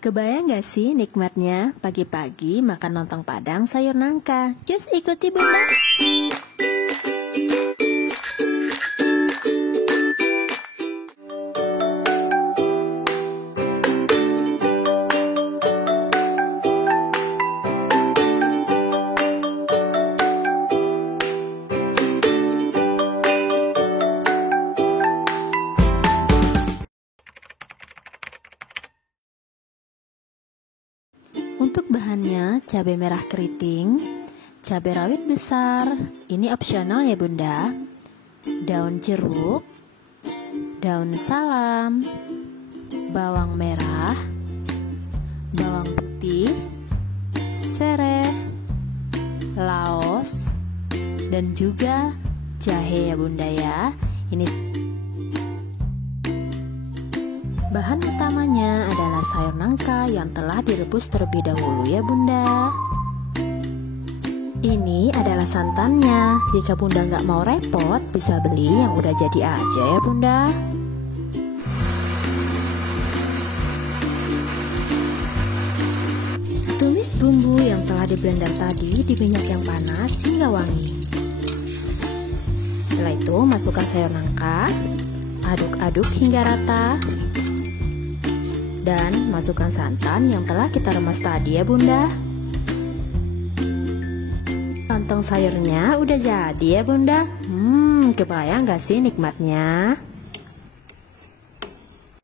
Kebayang gak sih nikmatnya pagi-pagi makan lontong Padang sayur nangka? Just ikuti Bunda. Untuk bahannya, cabai merah keriting, cabai rawit besar, ini opsional ya Bunda, daun jeruk, daun salam, bawang merah, bawang putih, serai, laos, dan juga jahe ya Bunda ya. Ini bahan utamanya adalah sayur nangka yang telah direbus terlebih dahulu ya Bunda. Ini adalah santannya. Jika Bunda nggak mau repot, bisa beli yang udah jadi aja ya Bunda. Tumis bumbu yang telah di blender tadi di minyak yang panas hingga wangi. Setelah itu masukkan sayur nangka, aduk-aduk hingga rata. Dan masukkan santan yang telah kita remas tadi ya Bunda. Lontong sayurnya udah jadi ya Bunda. Kebayang gak sih nikmatnya?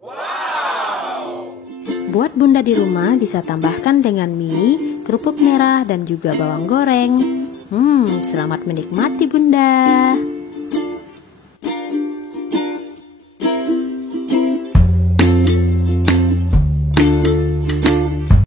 Wow. Buat Bunda di rumah bisa tambahkan dengan mie, kerupuk merah dan juga bawang goreng. Selamat menikmati Bunda.